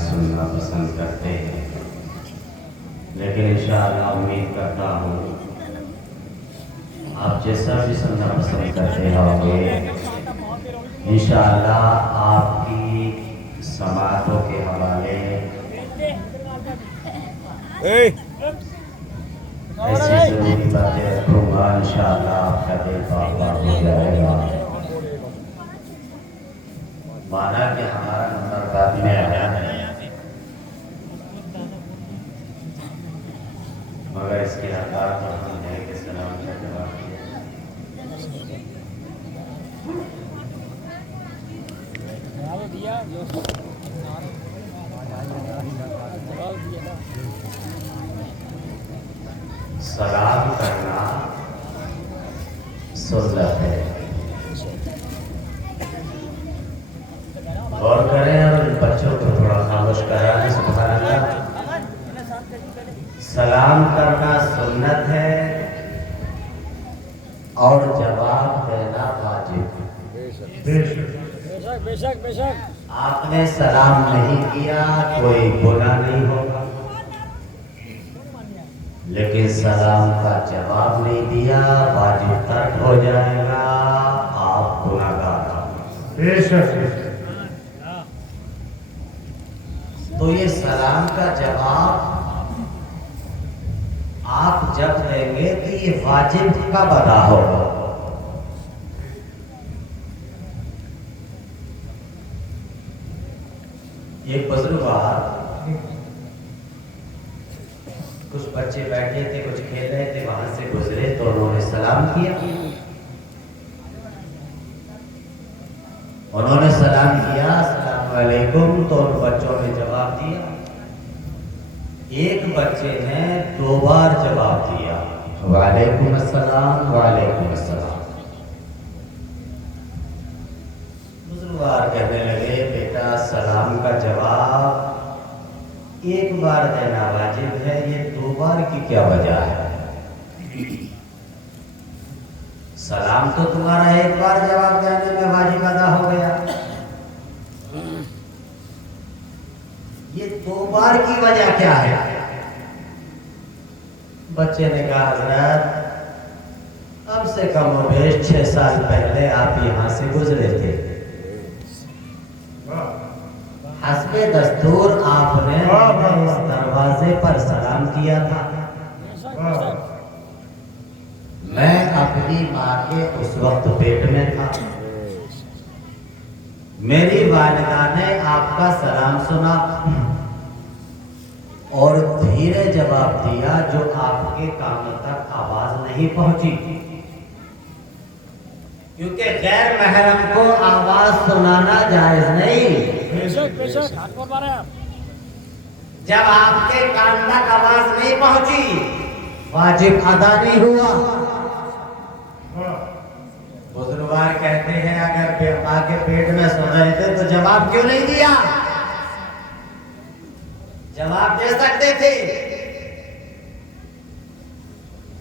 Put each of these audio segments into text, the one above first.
سننا پسند کرتے ہیں، لیکن انشاءاللہ امید کرتا ہوں آپ جیسا بھی سننا پسند کرتے ہوں گے انشاءاللہ آپ کی سماعتوں کے حوالے ایسی ضروری باتیں رکھوں گا، انشاءاللہ آپ کا دل پاک ہو جائے گا۔ مانا کہ ہمارا نمبر بعد میں آیا ہے، مگر اس کے حقات تو ہم ہے کہ سلام کا جواب دیا۔ سلام کرنا سنت ہے، غور کریں اور ان بچوں کو تھوڑا خاموش کرا۔ سبحان اللہ، سلام کرنا سنت ہے اور جواب دینا واجب۔ بے شک آپ نے سلام نہیں کیا کوئی گناہ نہیں ہوگا، لیکن سلام کا جواب نہیں دیا واجب ترک ہو جائے گا، آپ گناہگار ہیں۔ تو یہ سلام کا جواب آپ جب دیں گے تو یہ واجب کب ادا ہوگا؟ ایک بزرگوار کچھ بچے بیٹھے تھے، کچھ کھیل رہے تھے، وہاں سے گزرے تو انہوں نے سلام کیا۔ انہوں نے سلام کیا، السلام علیکم، تو ان بچوں نے جواب دیا۔ ایک بچے نے 2 بار جواب دیا، وعلیکم السلام وعلیکم السلام۔ بزرگوار کہنے لگے بیٹا سلام کا جواب ایک بار دینا واجب ہے، یہ 2 بار کی کیا وجہ ہے؟ سلام تو تمہارا ایک بار جواب دینے میں واجب ادا ہو گیا، یہ 2 بار کی وجہ کیا ہے؟ بچے نے کہا حضرت اب سے کم و بیش 6 سال پہلے آپ یہاں سے گزرے تھے، حسب دستور آپ نے اس دروازے پر سلام کیا تھا۔ میں اپنی ماں کے اس وقت پیٹ میں تھا، میری والدہ نے آپ کا سلام سنا اور دھیرے جواب دیا جو آپ کے کانوں تک آواز نہیں پہنچی، کیونکہ غیر محرم کو آواز سنانا جائز نہیں۔ جب آپ کے کان تک آواز نہیں پہنچی واجب ادا نہیں ہوا۔ بزرگوار کہتے ہیں اگر ماں کے پیٹ میں سو رہے تھے تو جواب کیوں نہیں دیا؟ جواب دے سکتے تھے۔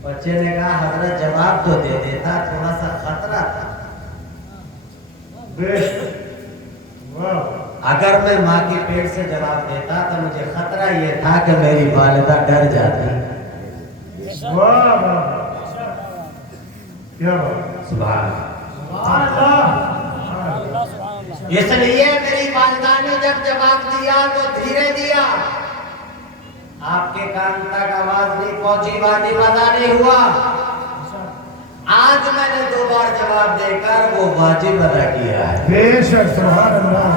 بچے نے کہا حضرت جواب تو دے دیتا، تھوڑا سا خطرہ تھا، اگر میں ماں کے پیٹ سے جواب دیتا تو مجھے خطرہ یہ تھا کہ میری والدہ ڈر جاتی۔ سبحان اللہ۔ اس لیے میری والدہ نے جب جواب دیا تو دھیرے دیا، آپ کے کان تک آواز نہیں پہنچی، واجب ادا نہیں ہوا۔ آج میں نے 2 بار جواب دے کر وہ واجب ادا کیا ہے۔ بے شک سبحان اللہ۔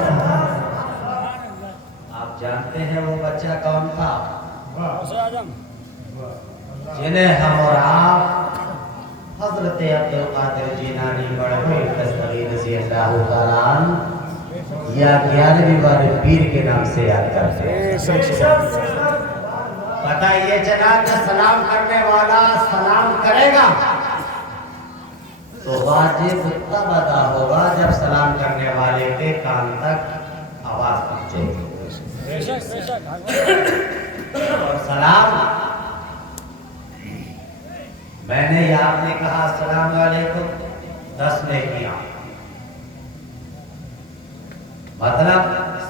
آپ جانتے ہیں وہ بچہ کون تھا؟ جنہیں ہم اور آپ حضرت عبدالقادر جیلانی بڑھوی دستگیر رضی اللہ تعالیٰ عنہ یا 11ویں والے پیر کے نام سے یاد کرتے ہیں۔ پتہ یہ چلا کہ سلام کرنے والا سلام کرے گا تو واجب تب ادا ہوگا جب سلام کرنے والے کے کان تک آواز پہنچے گی۔ اور سلام میں نے یا آپ نے کہا السلام علیکم 10 نے کیا، مطلب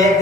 1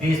20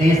30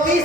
30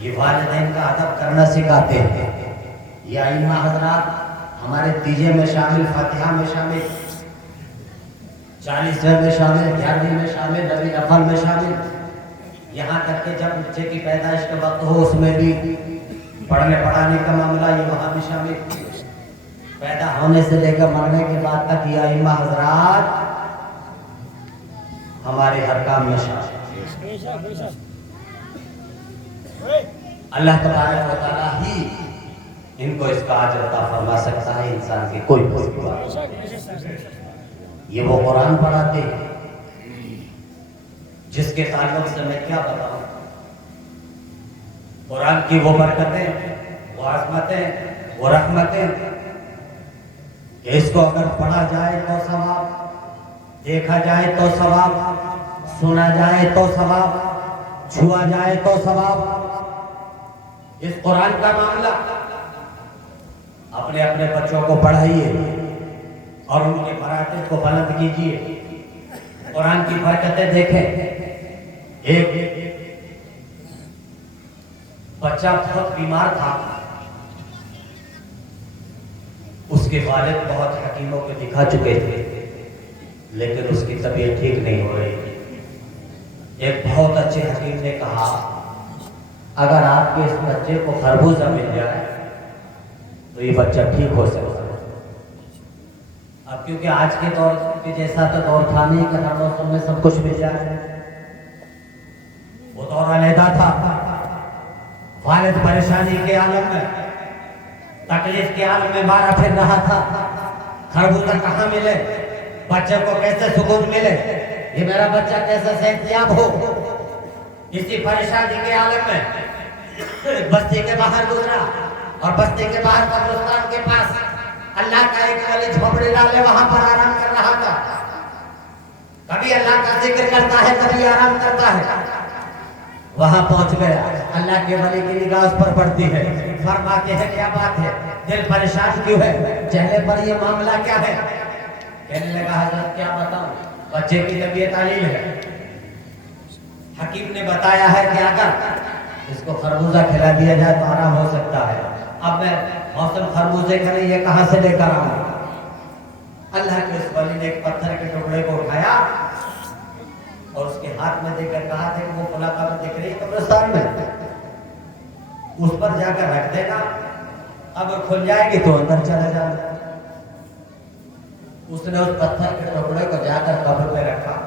یہ والدین کا ادب کرنا سکھاتے ہیں. یہ ائمہ حضرات ہمارے تیجے میں شامل، فاتحہ میں شامل، 40ویں میں شامل، 11ویں میں شامل، ربیع الاول میں شامل، یہاں تک کہ جب بچے کی پیدائش کا وقت ہو اس میں بھی پڑھنے پڑھانے کا معاملہ یہ وہاں بھی شامل. پیدا ہونے سے لے کر مرنے کے بعد تک یہ ائمہ حضرات ہمارے ہر کام میں شامل. بے شک بے شک اللہ تبارک و تعالیٰ ہی ان کو اس کا اجر عطا فرما سکتا ہے، انسان کی کوئی بات بے نہیں. شک بے شک یہ وہ قرآن پڑھاتے ہیں جس کے تعلق سے میں کیا بتاؤں. قرآن کی وہ برکتیں، وہ عظمتیں، وہ رحمتیں کہ اس کو اگر پڑھا جائے تو ثواب، دیکھا جائے تو ثواب، سنا جائے تو ثواب، چھوا جائے تو ثواب. اس قرآن کا معاملہ اپنے اپنے بچوں کو پڑھائیے اور ان کے مراتب کو بلند کیجیے. قرآن کی برکتیں دیکھیں. ایک بچہ بہت بیمار تھا، اس کے والد بہت حکیموں کو دکھا چکے تھے لیکن اس کی طبیعت ٹھیک نہیں ہو رہی تھی. ایک بہت اچھے حکیم نے کہا اگر آپ کے اس بچے کو خربوزہ مل جائے تو یہ بچہ ٹھیک ہو سکتا ہے. اب کیونکہ آج کے دور کے جیسا تو دور تھا نہیں کہ ہر موسم میں سب کچھ مل جائے. وہ دور علیحدہ تھا. والد پریشانی کے عالم میں، تکلیف کے عالم میں مارا پھر رہا تھا. خربوزہ کہاں ملے، بچے کو کیسے سکون ملے، یہ میرا بچہ کیسے صحتیاب ہو. اسی پریشانی کے عالم میں بستی کے باہر گزرا اور بستی کے باہر قبرستان کے پاس اللہ کا ایک ولی جھوپڑی ڈالے وہاں پر آرام کر رہا تھا. کبھی اللہ کا ذکر کرتا ہے، کبھی آرام کرتا ہے. وہاں پہنچ گیا، اللہ کے ولی کی نگاہ اس پر پڑتی ہے. فرماتے ہیں کیا بات ہے، دل پریشان کیوں ہے، چہرے پر یہ معاملہ کیا ہے؟ کہنے لگا حضرت کیا بتاؤں، بچے کی طبیعت علیل ہے. حکیم نے بتایا ہے کہ اگر اس کو خربوزہ کھلا دیا جائے تو آرام ہو سکتا ہے. اب میں موسم خربوزے کا نہیں، یہ کہاں سے لے کر آؤں؟ اللہ کے اس ولی نے ایک پتھر کے ٹکڑے کو اٹھایا اور اس کے ہاتھ میں دے کر کہا تھا کہ وہ فلاں قبر دکھ رہی ہے قبرستان میں، اس پر جا کر رکھ دینا، قبر کھل جائے گی تو اندر چلا جانا. اس نے اس پتھر کے ٹکڑے کو جا کر قبر پہ رکھا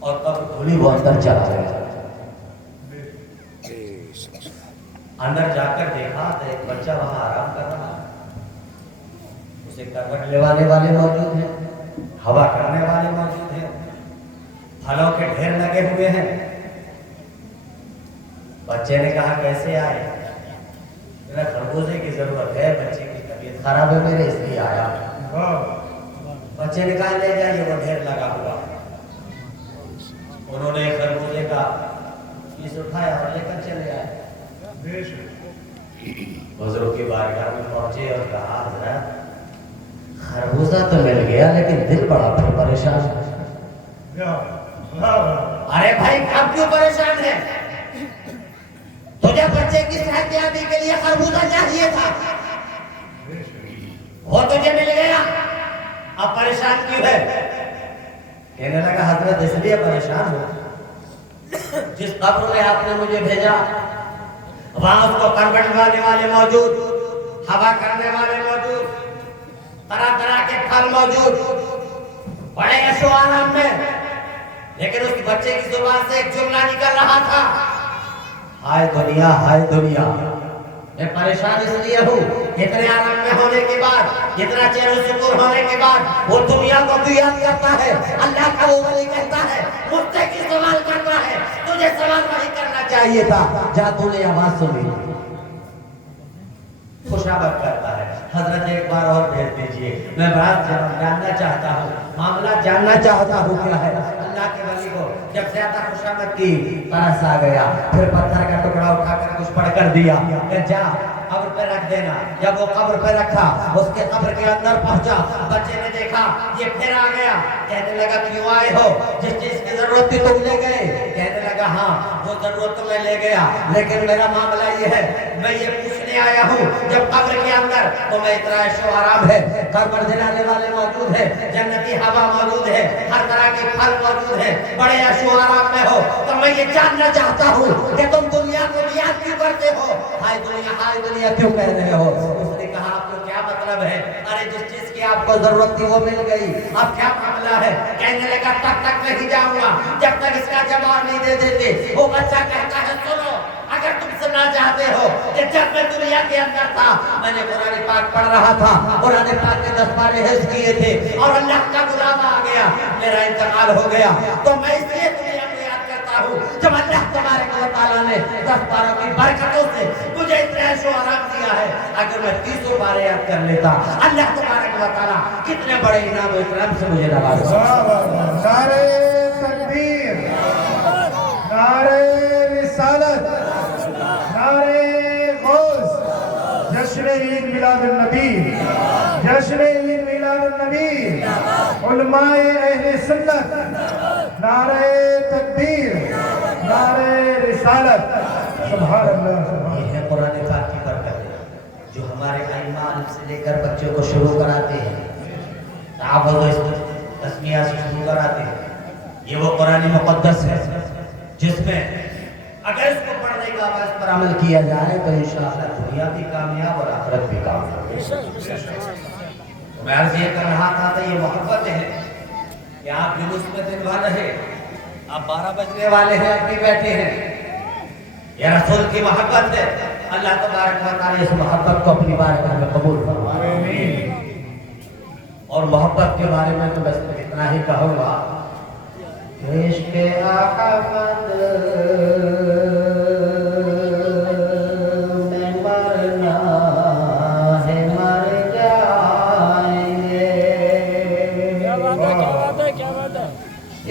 اور قبر کھلی، وہ اندر چلا گیا. اندر جا کر دیکھا تو ایک بچہ وہاں آرام کر رہا ہے. اسے کروٹ لیوانے والے موجود ہیں، ہوا کرنے والے موجود ہیں، پھلوں کے ڈھیر لگے ہوئے ہیں. بچے نے کہا کیسے آئے؟ میرا خربوزے کی ضرورت ہے، بچے کی طبیعت خراب ہے میرے اس لیے آیا. بچے نے کہا لے جائیے، وہ ڈھیر لگا ہوا. انہوں نے خربوزے کا پیس اٹھایا اور لے کر چلے آئے. بزرگ کی بارگاہ میں پہنچے اور کہا حضرت خربوزہ تو مل گیا لیکن دل بڑا پھر پریشان ہے. ارے بھائی اب کیوں پریشان ہے؟ تجھے بچے کی صحتیابی کے لیے خربوزہ چاہیے تھا، وہ تجھے مل گیا، اب پریشان کیوں ہے؟ کہنے لگا حضرت اس لیے پریشان ہو، جس قبر میں آپ نے مجھے بھیجا وہاں اس کو کروٹ ڈالنے والے موجود، ہوا کرنے والے موجود، طرح طرح کے پھل موجود، بڑے عیش و آرام میں. لیکن اس بچے کی زبان سے ایک جملہ نکل رہا تھا، ہائے دنیا، ہائے دنیا. میں پریشان اس لیے ہوں، اتنے آرام میں ہونے کے بعد، اتنا چین و سکون ہونے کے بعد وہ دنیا کو بھی یاد کرتا ہے. اللہ کا وہ ولی کہتا ہے مجھ سے کی سوال کرنا ہے، تجھے سوال وہی کرنا چاہیے تھا جہاں تو نے آواز سنی. خوشامد کرتا ہے. حضرت ایک بار اور بھیج دیجئے، میں بات جاننا چاہتا ہوں، معاملہ جاننا چاہتا ہوں کیا ہے. اللہ کے ولی کو جب زیادہ خوشامد کی ترس آ گیا، پھر پتھر کا ٹکڑا اٹھا کر کچھ پڑھ کر دیا کہ جا قبر پہ رکھ دینا. جب وہ قبر پہ رکھا، اس کے قبر کے اندر پہنچا، بچے نے دیکھا یہ پھر آ گیا. کہنے لگا کیوں آئے ہو؟ جس چیز کی ضرورت تھی تم لے گئے. کہنے لگا گا ہاں وہ ضرورت تو میں لے گیا، لیکن میرا معاملہ یہ ہے، میں یہ پوچھنے آیا ہوں جب قبر کے اندر تو میں اتنا عیش و آرام ہے، قبر دلانے والے موجود ہیں، جنتی ہوا موجود ہے، ہر طرح کے پھل موجود ہیں، بڑے عیش و آرام میں ہو، تو میں یہ جاننا چاہتا ہوں کہ تم دنیا کو یاد کیوں کرتے ہو؟ ہائے دنیا کیوں کہہ رہے ہو؟ اس نے کہا آپ کو کیا مطلب ہے؟ ارے جس چیز کی آپ کو ضرورت تھی وہ مل گئی، اب کیا معاملہ ہے؟ کہنے لگا تب تک نہیں جاؤں گا جب تک اس کا جواب نہیں دے دیتے۔ وہ بچہ کہتا ہے سنو، اگر تم سننا چاہتے ہو کہ جب میں دنیا کے اندر تھا میں نے قرآن پاک پڑھ رہا تھا، قرآن پاک کے 10 پارے حفظ کیے تھے اور اللہ کا بلاوا آ گیا، میرا انتقال ہو گیا، تو میں اس لیے دنیا کو یاد کرتا ہوں جب اللہ تبارک و تعالیٰ نے 10 پاروں کی برکتوں سے مجھے اتنا عیش و آرام دیا ہے۔ اگر میں 30 پارے یاد کر لیتا اللہ تبارک و تعالیٰ کتنے بڑے انعام و اکرام سے مجھے نواز۔ نعرہ تکبیر، نعرہ رسالت، نعرہ غوث، جشن عید میلاد النبی، جشن عید میلاد النبی، علماء اہل سنت، نعرہ تکبیر، نعرہ رسالت، سبحان اللہ سبحان یہ ہے قرآن پاک کی برکت جو ہمارے ائمہ سے لے کر بچوں کو شروع کراتے ہیں، تعاوذ و تسمیہ سے شروع کراتے ہیں۔ یہ وہ قرآن مقدس ہے جس میں اگر اس کو پڑھنے کا اس پر عمل کیا جائے تو انشاءاللہ دنیا بھی کامیاب اور آخرت بھی کامیاب۔ میں عرض یہ کر رہا تھا کہ یہ محبت ہے کہ آپ جلوس میں دن بھر رہے، آپ 12 بجنے والے ہیں، اب بھی بیٹھے ہیں، یہ رسول کی محبت ہے۔ اللہ تبارک و تعالی اس محبت کو اپنی بارگاہ میں قبول فرمائے۔ اور محبت کے بارے میں تو بس اتنا ہی کہوں گا، عشق احمد میں مرنا ہے مر جائیں گے، کیا بات ہے، کیا بات ہے، کیا بات ہے۔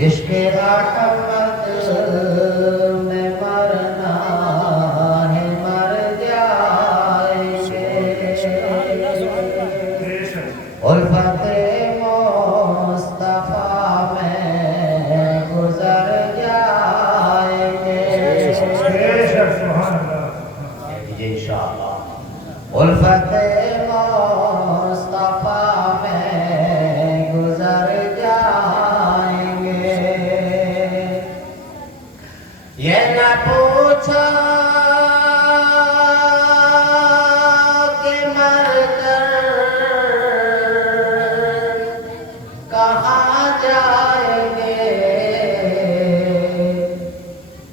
عشق احمد میں مرنا ہے مر جائیں گے، الفت مصطفیٰ میں گزر جائیں گے، انشاءاللہ الفت مصطفیٰ میں گزر جائیں گے۔ یہ نہ پوچھا کہ مر کر کہاں جائیں گے،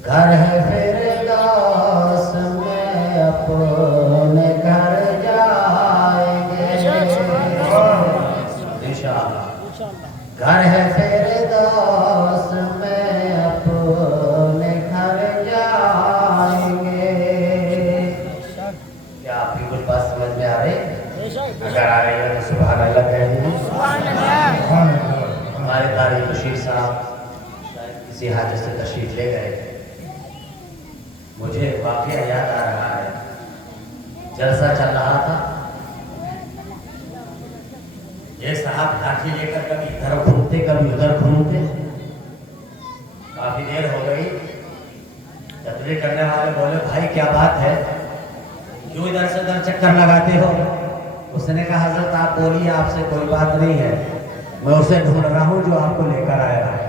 گھر ہے فردوس میں اپنے گھر جائیں گے، انشاءاللہ گھر ہے فردوس میں اپنے گھر جائیں گے۔ کیا آپ کی کچھ بات سمجھ میں آ رہی؟ اگر آ رہی ہے تو سبحان اللہ کہہ دیجیے۔ ہمارے قاری بشیر صاحب شاید کسی حاجت سے تشریف لے گئے، مجھے واقعہ یاد آ رہا ہے، جلسہ چل رہا تھا، یہ صاحب لاٹھی لے کر کبھی ادھر گھومتے کبھی ادھر گھومتے، کافی دیر ہو گئی، تقریر کرنے والے بولے بھائی کیا بات ہے، کیوں ادھر سے ادھر چکر لگاتے ہو؟ اس نے کہا حضرت آپ بولیے، آپ سے کوئی بات نہیں ہے، میں اسے ڈھونڈ رہا ہوں جو آپ کو لے کر آیا ہے۔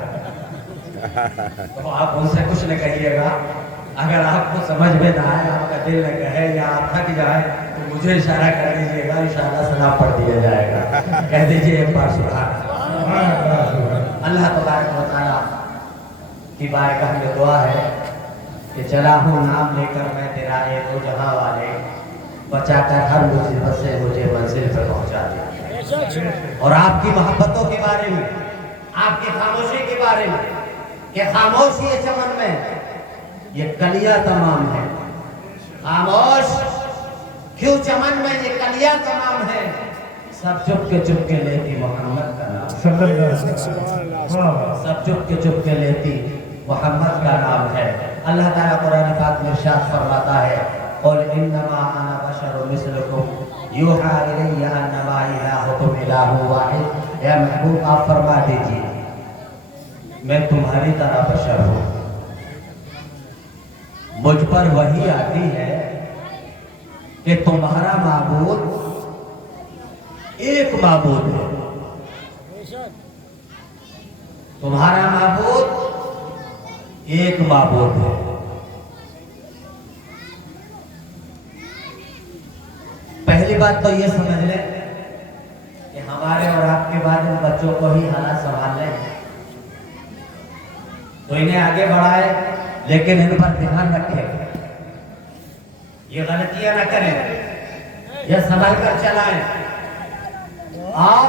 تو آپ ان سے کچھ نہ کہیے گا، اگر آپ کو سمجھ میں نہ آئے، آپ کا دل نہ کہے یا آپ تھک جائے تو مجھے اشارہ کر دیجیے گا، انشاءاللہ سلام پڑھ دیا جائے گا۔ کہہ دیجیے ایک بار سبحان اللہ۔ اللہ تبارک و تعالیٰ کی بارگاہ میں دعا ہے کہ چلا ہوں نام لے کر میں تیرا اے دو جہاں والے، بچا کر ہر مصیبت سے مجھے منزل پر پہنچا دیا۔ اور آپ کی محبتوں کے بارے میں، آپ کی خاموشی کے بارے میں، کہ خاموش یہ چمن میں یہ کلیاں تمام ہے، خاموش کیوں چمن میں یہ کلیاں تمام ہے، سب چپ کے لیتی محمد کا نام، سب چپ کے لیتی محمد کا نام ہے۔ اللہ تعالیٰ قرآن پاک میں ارشاد فرماتا ہے قل انما انا بشر مثلکم یوحی الی انما الہکم الہ واحد۔ اے محبوب آپ فرما دیجیے میں تمہاری طرح بشر ہوں، مجھ پر وحی آتی ہے کہ تمہارا معبود ایک معبود ہے، تمہارا معبود ایک معبود ہے۔ پہلی بات تو یہ سمجھ لیں کہ ہمارے اور آپ کے بعد ان بچوں کو ہی حالات سنبھال لیں تو انہیں آگے بڑھائے، لیکن ان پر دھیان رکھیں، یہ غلطیاں نہ کریں، یہ سنبھل کر چلائیں اور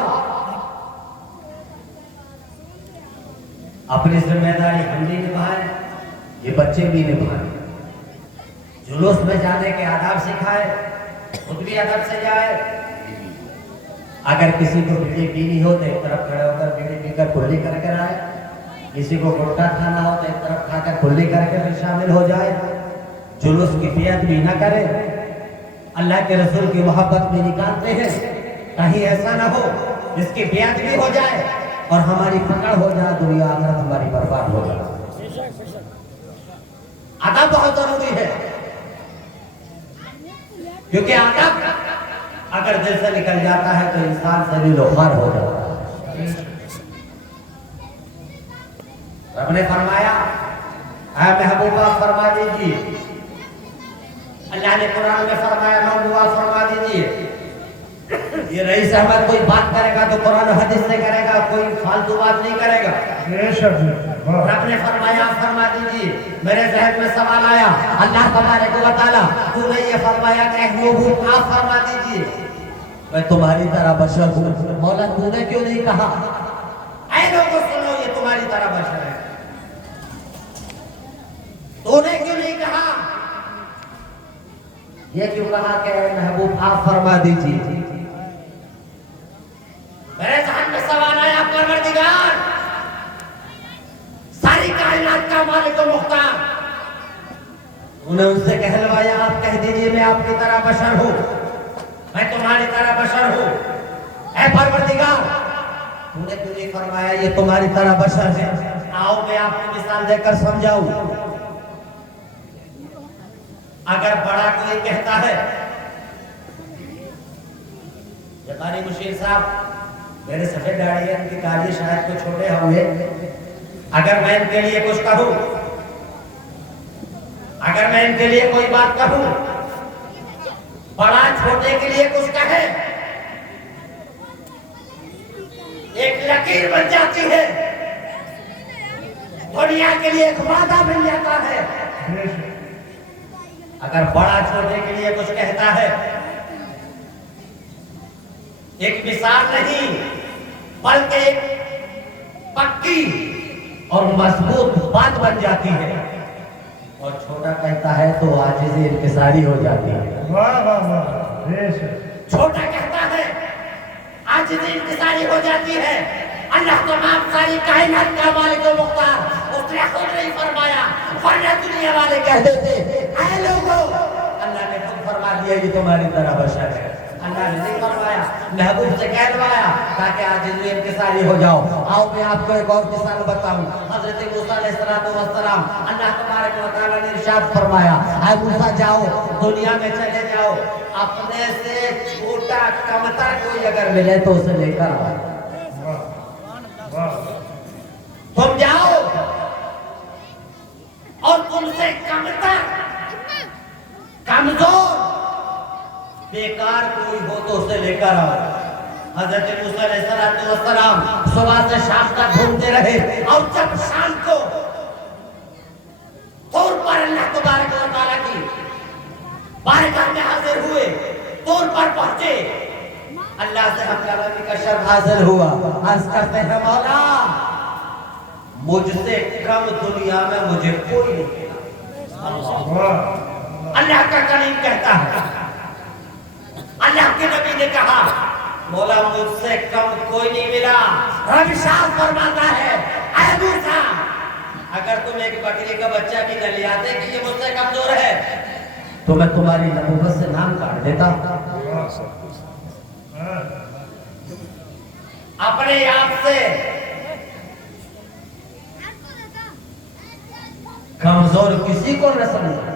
اپنی ذمہ داری ہم بھی نبھائیں، یہ بچے بھی نبھائیں۔ جلوس میں جانے کے آداب سکھائے، خود بھی ادب سے جائے۔ اگر کسی کو بیڑی پینی ہو تو ایک طرف کھڑے ہو کر بیڑی پی کر کھلی کر کر آئے، کسی کو گٹکا کھانا ہو تو ایک طرف کھا کر کھلی کر کے شامل ہو جائے۔ جلوس کی بیعت بھی نہ کرے، اللہ کے رسول کی محبت بھی نکالتے ہیں، کہیں ایسا نہ ہو جس کی بیعت بھی ہو جائے اور ہماری پکڑ ہو جائے، دنیا آخرت ہماری برباد ہو جائے۔ ادب بہت ضروری ہے، کیونکہ آداب اگر دل سے نکل جاتا ہے تو انسان سے بھی لوخار ہو جاتا ہے۔ رب نے فرمایا اے محبوبہ فرما دیجیے، اللہ نے قرآن میں فرمایا محبوبہ فرما دیجیے۔ یہ رئیس احمد کوئی بات کرے گا تو قرآن و حدیث سے کرے گا، کوئی فالتو بات نہیں کرے گا۔ رب نے فرمایا فرما دیجیے۔ میرے ذہن میں سوال آیا، اللہ تبارک و تعالیٰ تو نے یہ فرمایا کہ محبوب آپ فرما دیجیے، میں تمہاری طرح بشر ہوں، مولا تو نے کیوں نہیں کہا اے لوگوں سنو یہ تمہاری طرح بشر ہے؟ تو نے کیوں نہیں کہا؟ یہ کیوں کہا کہ اے محبوب آپ فرما دیجیے؟ میرے ذہن میں سوال آیا، پروردگار ساری کائنات کا مالک و مختار، انہیں ان سے کہلوایا آپ کہہ دیجئے میں آپ کی طرح بشر ہوں، میں تمہاری طرح بشر ہوں۔ اے پروردگار تو نے کیوں نہیں فرمایا یہ تمہاری طرح بشر ہے؟ آؤ میں آپ کو مثال دے کر سمجھاؤں۔ اگر بڑا کوئی کہتا ہے، جتانی مشیر صاحب میرے سفید داڑھی ہے، ان کی داڑھی شاید کوئی چھوٹے ہوئے، اگر میں ان کے لیے کچھ کہوں، اگر میں ان کے لیے کوئی بات کہوں، بڑا چھوٹے کے لیے کچھ کہے، ایک لکیر بن جاتی ہے، دنیا کے لیے ایک وعدہ بن جاتا ہے۔ اگر بڑا چھوٹے کے لیے کچھ کہتا ہے، ایک مثال نہیں بلکہ ایک پکی اور مضبوط بات بن جاتی ہے، اور چھوٹا کہتا ہے تو عاجزی انکساری ہو جاتی ہے۔ چھوٹا کہتا ہے عاجزی انکساری ہو جاتی ہے۔ اللہ تمام ساری کائنات کا مالک و مختار، اس نے خود نہیں فرمایا، ورنہ دنیا والے کہتے تھے اے لوگوں، اللہ نے خود فرما دیا یہ تمہاری طرح بشر ہے۔ اللہ نے نہیں فرمایا، محبوب سے کہلوایا تاکہ عاجزی انکساری ہو جاؤ۔ آؤ میں آپ کو ایک اور مثال بتاؤں۔ حضرت موسیٰ علیہ السلام، اللہ تبارک و تعالیٰ نے ارشاد فرمایا اے موسیٰ جاؤ، دنیا میں چلے جاؤ، اپنے سے چھوٹا کمتر کوئی اگر ملے تو اسے لے کر آؤ۔ تم جاؤ اور تم سے کمتر، کمزور، بیکار کوئی ہو تو اسے لے کر آؤ۔ حضرت موسیٰ علیہ السلام صبح سے شام تک گھومتے رہے، اور جب شام کو طور پر اللہ تبارک و تعالیٰ کی بارگاہ میں حاضر ہوئے، طور پر پہنچے، اللہ سے ہم کلامی کا شرف حاصل ہوا۔ عرض کرتے ہیں مولا مجھ سے کم دنیا میں مجھے کوئی نہیں ملا۔ اللہ کا کلیم کہتا ہے، اللہ کے نبی نے کہا مولا مجھ سے کم کوئی نہیں ملا۔ رب شاہ فرماتا ہے اے موسیٰ اگر تم ایک بکری کا بچہ بھی نہ لے آتے کہ یہ مجھ سے کمزور ہے تو میں تمہاری نبوت سے نام کاٹ دیتا۔ اپنے آپ سے کمزور کسی کو نہ سمجھا۔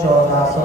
1400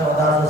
1400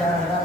4000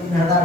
3000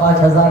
5000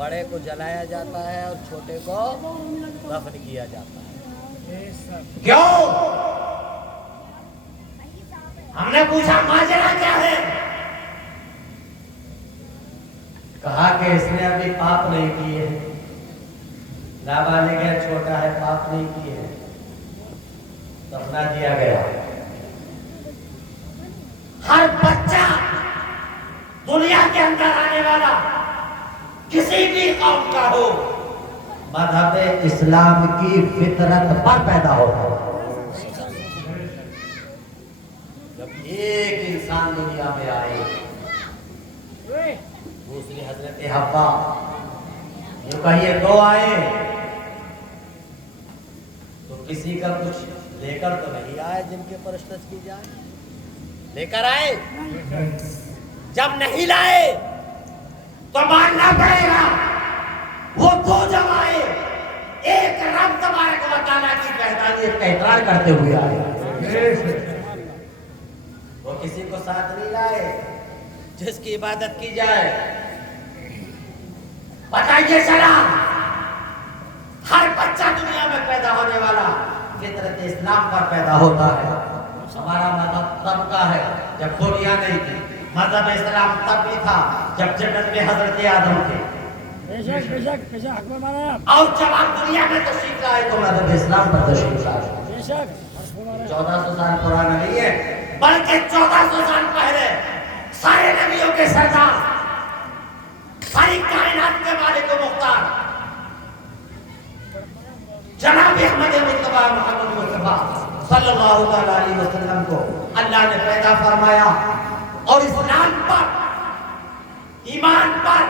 بڑے کو جلایا جاتا ہے اور چھوٹے کو دفن کیا جاتا ہے. کیوں؟ ہم نے پوچھا ماجرا کیا ہے؟ کہا کہ اس نے ابھی پاپ نہیں کیے، نابالغ ہے، چھوٹا ہے، پاپ نہیں کیے ہیں، دفنا دیا گیا. ہر بچہ دنیا کے اندر آنے والا کسی بھی قوم کا ہو، مذہب اسلام کی فطرت پر پیدا ہوتا ہے. جب ایک انسان دنیا میں آئے، دوسری حضرت حوا، جو کہیے دو آئے تو کسی کا کچھ لے کر تو نہیں آئے جن کے پرستش کی جائے، لے کر آئے. جب نہیں لائے تو ماننا پڑے گا وہ دو جب آئے، ایک رب تبارک و تعالیٰ کی وحدانیت کا اقرار کرتے ہوئے آئے. وہ کسی کو ساتھ نہیں لائے جس کی عبادت کی جائے. بتائیے چلا ہر بچہ دنیا میں پیدا ہونے والا فطرت اسلام پر پیدا ہوتا ہے. ہمارا مذہب تب کا ہے جب دنیا نہیں تھی، مذہب اسلام تب بھی تھا جب جنت میں حضرت آدم تھے. اور جب آپ دنیا میں تشریف لائے تو مذہب اسلام پر تشریف لائے. 1400 سال پرانا نہیں ہے، بلکہ 1400 سال پہلے سارے نبیوں کے سردار، ساری کائنات کے مالک و مختار جناب احمد مصطفیٰ محمد مصطفیٰ صلی اللہ علیہ وسلم کو اللہ نے پیدا فرمایا اور اسلام پر، ایمان پر،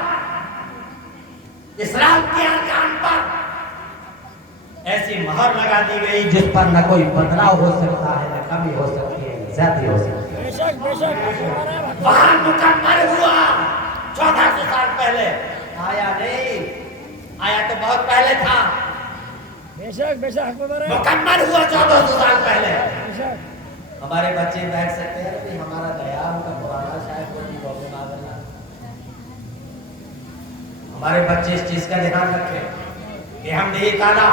اسلام کے ارکان پر ایسی مہر لگا دی گئی جس پر نہ کوئی بدلاؤ ہو سکتا ہے، نہ کمی ہو سکتی ہے، نہ زیادتی ہو سکتی ہے. وہاں مکمل ہوا 1400 سال پہلے، آیا نہیں، آیا تو بہت پہلے تھا، مکمل ہوا 1400 سال پہلے. ہمارے بچے بیٹھ سکتے ہیں کہ ہمارا گیا ان کا پرانا شاید کوئی بھی نہ. ہمارے بچے اس چیز کا دھیان رکھیں کہ ہم نے تعالیٰ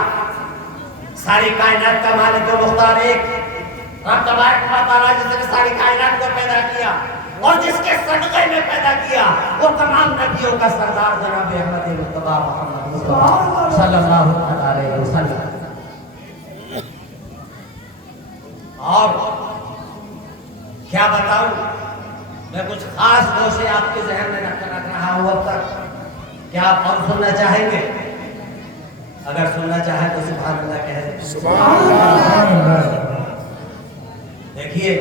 ساری کائنات کا مالک و مختار ایک رب تبارک و تعالیٰ جس نے ساری کائنات کو پیدا کیا اور جس کے صدقے میں پیدا کیا، وہ تمام نبیوں کا سردار جناب احمد مصطفیٰ محمد مصطفیٰ صلی اللہ علیہ وسلم. اور کیا بتاؤں، میں کچھ خاص گوشے آپ کے ذہن میں رکھ رہا ہوں اب تک. کیا آپ اور سننا چاہیں گے؟ اگر سننا چاہیں تو سبحان اللہ کہہ دیں. سبحان اللہ. دیکھیے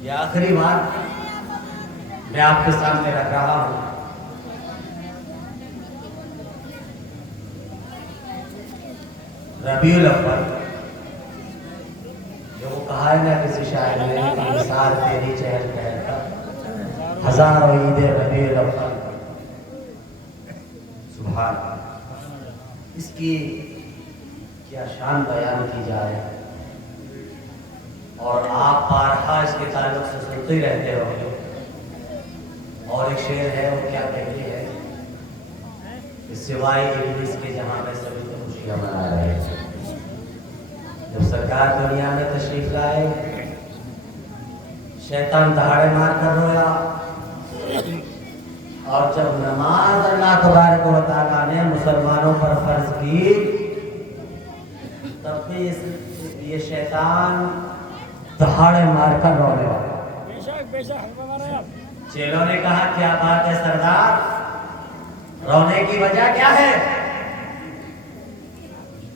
یہ آخری بات میں آپ کے سامنے رکھ رہا ہوں. ربیع الاول، جو وہ کہا ہے نا کسی شاعر نے، مثال تیری چہل پہل کا، ہزاروں عید ربیع الاول. سبحان اللہ، اس کی کیا شان بیان کی جائے. اور آپ بارہا اس کے تعلق سے سنتے ہی رہتے ہو گے. اور ایک شعر ہے، وہ کیا کہتی ہے کہ سوائے ابلیس کے جہاں میں سبھی تو خوشیاں منا رہے ہیں. جب سرکار دنیا میں تشریف لائے، شیطان دہاڑے مار کر رویا، اور جب نماز اللہ تبارک و تعالیٰ نے مسلمانوں پر فرض کی، تب بھی یہ شیطان دہاڑے مار کر رونے لگا. چیلوں نے کہا کیا بات ہے سردار، رونے کی وجہ کیا ہے؟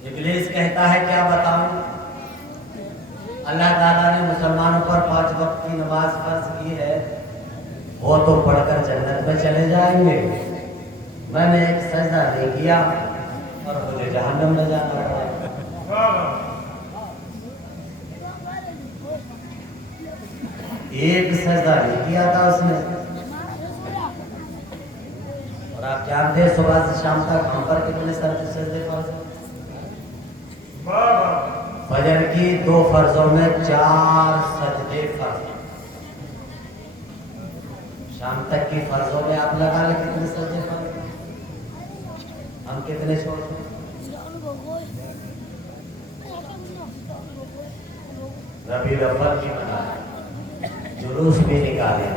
ابلیس کہتا ہے کیا بتاؤں، اللہ تعالیٰ نے مسلمانوں پر 5 وقت کی نماز فرض کی ہے، وہ تو پڑھ کر جنت میں چلے جائیں گے، میں نے ایک سجدہ نہیں کیا اور مجھے جہنم میں جانا پڑا. ایک سجدہ نہیں کیا تھا اس نے. اور آپ جانتے ہیں صبح سے شام تک ہم پر کتنے سجدے فرض ہیں؟ فجر کی 2 فرضوں میں 4 سجدے فرض. شام تک کی فرضوں میں آپ لگا لیں کتنے سجدے فرض، ہم کتنے چھوڑتے ہیں؟ ربیع الاول بھی منائے، جلوس بھی نکالے،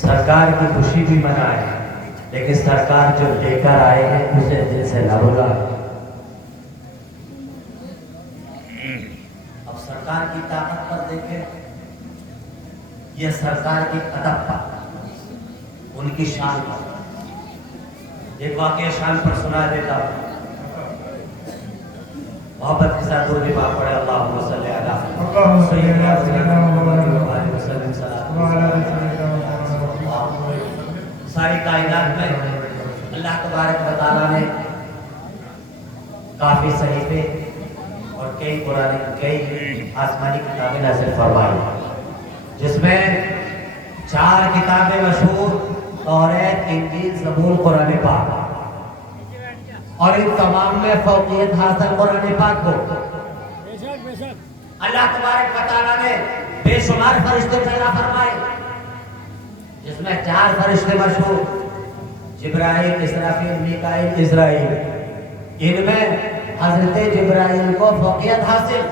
سرکار کی خوشی بھی منائے، لیکن سرکار جو لے کر آئے ہیں اسے دل سے نہ بھلائے۔ اب سرکار کی طاقت پر دیکھیں، یہ سرکار کی ادب پر، ان کی شان پر ایک واقعہ شان پر سنا دیتا ہوں۔ محبت کے ساتھ دو بار پڑھے اللہم صلی علی سیدنا محمد و علیہ وسلم ساری کائنات میں اللہ تبارک و تعالیٰ نے کافی صحیفے اور کئی آسمانی کتابیں نازل فرمائی، جس میں 4 کتابیں مشہور توریت، انجیل، زبور، قرآن پاک، اور ان تمام میں فوقیت حاصل قرآن پاک کو اللہ تبارک و تعالیٰ نے بے شمار فرشتے پیدا فرمائے، جس میں 4 فرشتے مشہور، جبرائیل، اسرافیل، میکائیل، اسرائیل۔ ان میں حضرت جبرائیل کو فوقیت حاصل،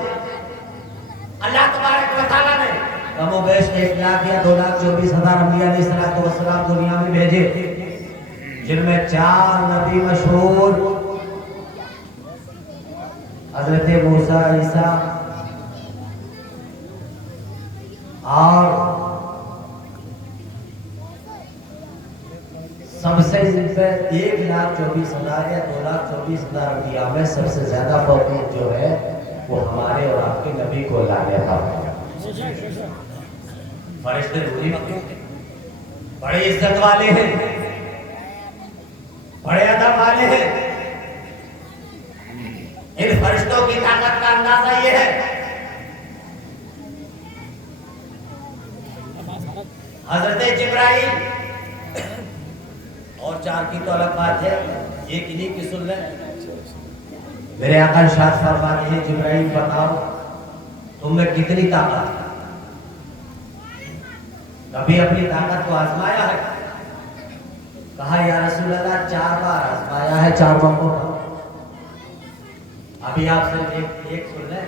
اللہ تبارک و تعالیٰ نے کم و بیش 1 لاکھ یا 2,24,000 انبیاء علیہ السلام دنیا میں بھیجے، جن میں 4 نبی مشہور، حضرت موسیٰ، عیسیٰ، اور سب سے 1,24,000 یا 2,24,000 انبیاء میں سب سے زیادہ فوقیت جو ہے وہ ہمارے اور آپ کے نبی کو اللہ نے عطا فرمائی۔ فرشتے روحی مخلوق ہیں، بڑے عزت والے ہیں، بڑے ادب والے ہیں۔ ان فرشتوں کی طاقت کا اندازہ یہ ہے، حضرت جبرائیل، اور 4 کی تو الگ بات ہے، یہ کنہیں کی سن لیں۔ میرے آقا ارشاد فرماتے ہیں، جبرائیل بتاؤ تم میں کتنی طاقت ہے؟ کبھی اپنی طاقت کو آزمایا ہے؟ کہا یا رسول اللہ 4 بار آزمایا ہے، 4 موقعوں پر۔ ابھی آپ سے ایک سن لیں،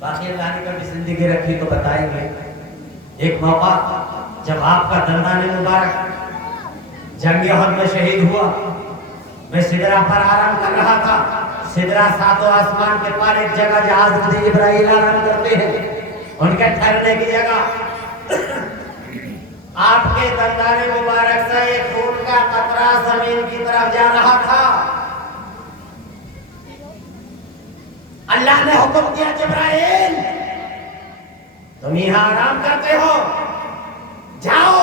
باقی اللہ نے کبھی زندگی رکھی تو بتائیں گے۔ ایک موقع جب آپ کا دندان مبارک جنگ احد میں شہید ہوا، میں سدرہ پر آرام کر رہا تھا۔ سدرہ 7 آسمان کے پار ایک جگہ جہاں حضرت جبرائیل آرام کرتے ہیں، ان کے ٹھہرنے کی جگہ، آپ کے دندان مبارک سے ایک خون کا قطرہ زمین کی طرف جا رہا تھا۔ اللہ نے حکم دیا، جبرائیل تم یہاں آرام کرتے ہو، جاؤ،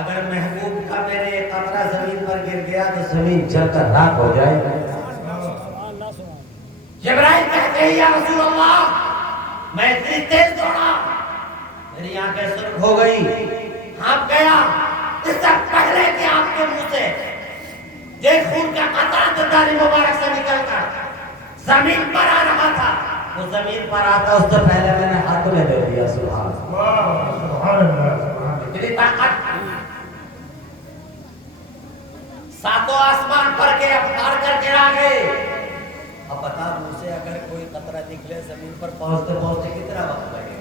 اگر محبوب کا میرے قطرہ زمین پر گر گیا تو زمین جل کر راکھ ہو جائے۔ جبرائیل کہتے ہیں یا رسول اللہ میں اتنی تیز دوڑا، میری آنکھیں سرخ ہو گئی، ہانپ گیا، اس سے پہلے کہ آپ کے منہ سے ایک خون کا قطرہ دندان مبارک سے نکل کر زمین پر آ رہا تھا، وہ زمین پر آتا اس سے پہلے میں نے ہاتھ میں دے دیا۔ سبحان اللہ، اتنی طاقت، 7 آسمان پر کے افطار کر کے آ گئے۔ اب بتا منہ سے اگر کوئی قطرہ نکلے زمین پر پہنچتے پہنچتے کتنا وقت لگے؟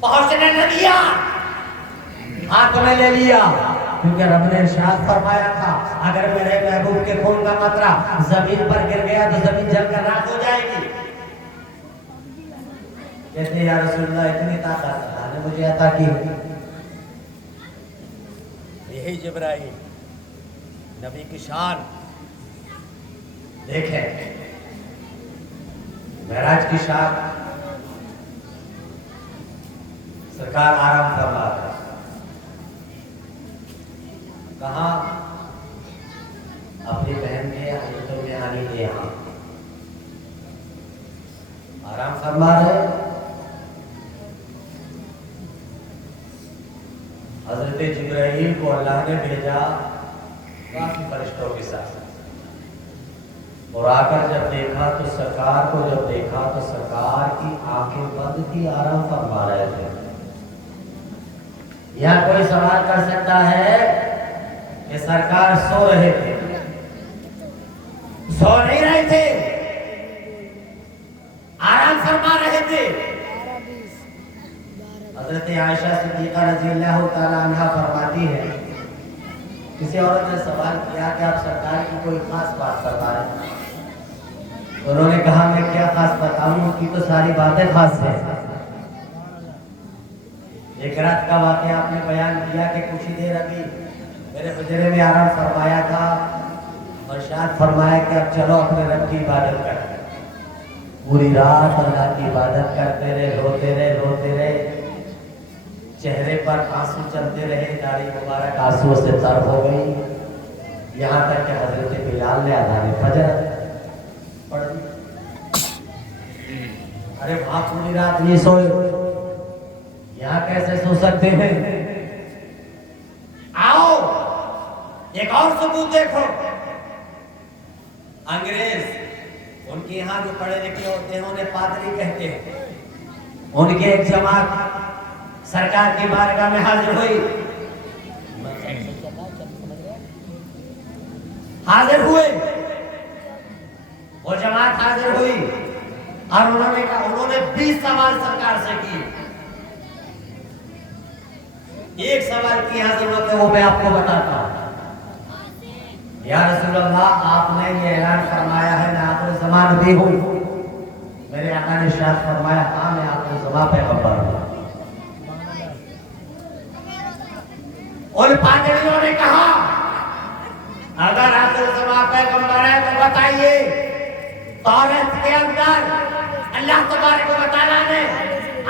پہنچنے نہ دیا، ہاتھ میں لے لیا، کیونکہ رب نے ارشاد فرمایا تھا اگر میرے محبوب کے خون کا قطرہ زمین پر گر گیا تو زمین جل کر راکھ ہو جائے گی۔ کہتے ہیں یا رسول اللہ اتنی طاقت اللہ نے مجھے عطا کی۔ یہی جبرائیل نبی کی شان دیکھیں، معراج کی شان، سرکار آرام فرما رہے، کہاں؟ اپنی بہن کے حضرت علی کے یہاں آرام فرما رہے۔ حضرت جبرائیل کو اللہ نے بھیجا کافی فرشتوں کے ساتھ، اور آ کر جب دیکھا تو سرکار کو جب دیکھا تو سرکار کی آنکھیں بند تھی، آرام فرما رہے تھے۔ یا کوئی سوال کر سکتا ہے کہ سرکار سو رہے تھے؟ سو نہیں رہے تھے، آرام فرما رہے تھے۔ حضرت عائشہ صدیقہ رضی اللہ تعالیٰ عنہ فرماتی ہے، کسی عورت نے سوال کیا کہ آپ سرکار کی کوئی خاص بات فرمائیں۔ انہوں نے کہا میں کیا خاص بتاؤں، ان کی تو ساری باتیں خاص ہیں۔ ایک رات کا واقعہ آپ نے بیان کیا کہ کچھ ہی دیر ابھی میرے حجرے میں آرام فرمایا تھا اور ارشاد فرمایا کہ اب چلو اپنے رب کی عبادت کرتے۔ پوری رات اللہ کی عبادت کرتے رہے، روتے رہے، چہرے پر آنسو چلتے رہے، داڑھی مبارک آنسو سے تر ہو گئی، یہاں تک کہ حضرت بلال نے اذان فجر پڑھ دی۔ ارے وہاں پوری رات نہیں سوئے، یہاں کیسے سو سکتے ہیں؟ آؤ ایک اور ثبوت دیکھو۔ انگریز ان کے یہاں جو پڑھے لکھے ہوتے ہیں انہیں پادری کہتے ہیں، ان کے ایک جماعت سرکار کی بارگاہ میں حاضر ہوئی، وہ جماعت حاضر ہوئی اور انہوں نے 20 سوال سرکار سے کیے۔ ایک سوال کی حضرت وہ میں آپ کو بتاتا ہوں۔ یا رسول اللہ، آپ نے یہ اعلان فرمایا ہے میں آخر زمان بھی ہوں۔ میرے آقا نے ارشاد فرمایا ہاں میں آخر زمان پیغمبر ہوں۔ ان پادریوں نے کہا اگر آخر زمان پیغمبر ہے تو بتائیے تورات کے اندر اللہ تبارک و تعالیٰ نے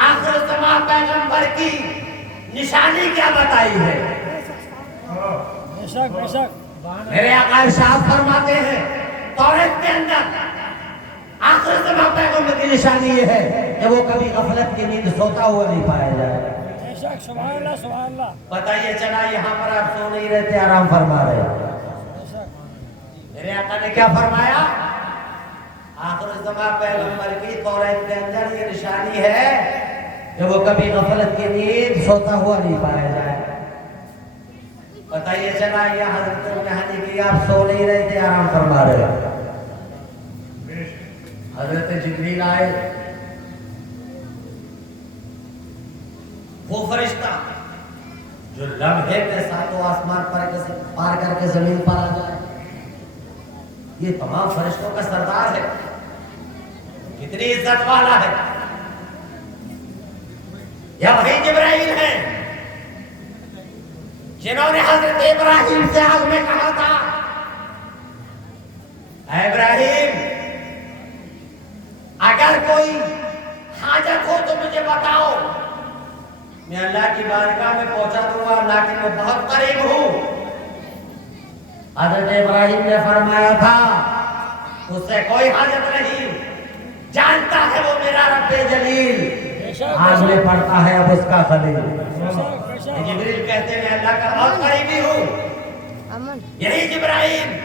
آخر زمان پیغمبر کی نشانی کیا بتائی ہے؟ بے شک میرے آقا ارشاد فرماتے ہیں تورات کے اندر آخر زمان پیغمبر کی نشانی یہ ہے کہ وہ کبھی غفلت کی نیند سوتا ہوا نہیں پایا جائے۔ سبحان اللہ سبحان اللہ۔ پتہ یہ چلا یہاں پر آپ سو نہیں رہتے، آرام فرما رہے۔ میرے آقا نے کیا فرمایا؟ آخر زمان پیغمبر کی تورات کے اندر یہ نشانی ہے کہ وہ کبھی غفلت کی نیند سوتا ہوا نہیں پایا جائے۔ پتہ یہ چلا یہ حضرت کہانی کی آپ سو نہیں رہے تھے، آرام فرما رہے۔ حضرت جبریل آئے، وہ فرشتہ جو لمحے کے ساتھ آسمان پار کر کے زمین پر آ جائے، یہ تمام فرشتوں کا سردار ہے، کتنی عزت والا ہے۔ یا وہی جبرائیل ہے جنہوں نے حضرت ابراہیم سے آگ میں کہا تھا اے ابراہیم اگر کوئی حاجت ہو تو مجھے بتاؤ، میں اللہ کی بارگاہ میں پہنچا دوں گا، لیکن میں بہت قریب ہوں۔ حضرت ابراہیم نے فرمایا تھا اس سے کوئی حاجت نہیں، جانتا ہے وہ میرا رب جلیل آگ میں پڑتا ہے اب اس کا خلیل۔ جبریل کہتے ہیں میں اللہ کا بہت قریبی ہوں۔ یہی جبرائیل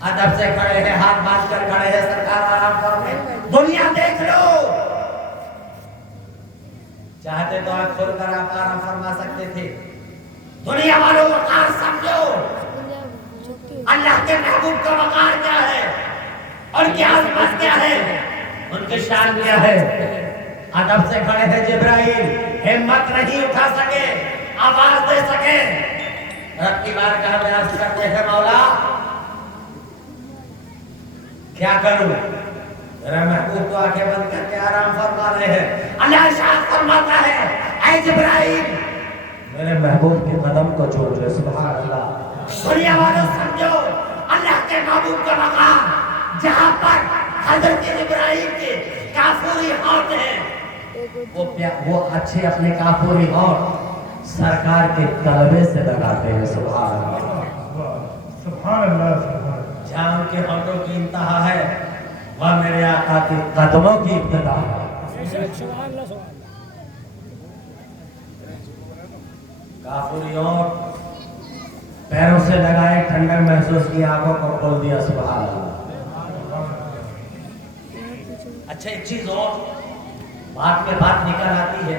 ادب سے کھڑے ہیں، ہاتھ باندھ کر کھڑے ہیں، سرکار آرام فرمائیں، دنیا دیکھ لو۔ چاہتے تو آنکھ کھول کر آپ آرام فرما سکتے تھے۔ دنیا والوں وقار سمجھو، اللہ کے محبوب کا وقار کیا ہے، ان کی عظمت کیا ہے، ان کی شان کیا ہے۔ ادب سے کھڑے ہیں جبرائیل، ہمت نہیں اٹھا سکے، آواز دے سکے، رب کی بارگاہ میں عرض کرتے ہیں مولا کیا کروں؟ میرا محبوب تو آنکھیں بند کر کے آرام فرما رہے ہیں۔ اللہ ارشاد فرماتا ہے اے جبرائیل میرے محبوب کے قدم کو چھوڑ لے۔ سبحان اللہ۔ دنیا والوں سمجھو اللہ کے محبوب کا مقام جہاں پر حضرت جبرائیل کے کافوری ہاتھ ہیں، وہ اچھے اپنے کافوری ہاتھ سرکار کے کلبے سے لگاتے ہیں۔ سبحان اللہ سبحان اللہ۔ جہاں ان کے ہاتھوں کی انتہا ہے وہ میرے آقا کے قدموں کی ابتدا ہے۔ کافریوں پیروں سے لگائے، ٹھنڈک محسوس کی، آنکھوں کو کھول دیا۔ سبحان اللہ۔ اچھا ایک چیز اور بات میں بات نکل آتی ہے،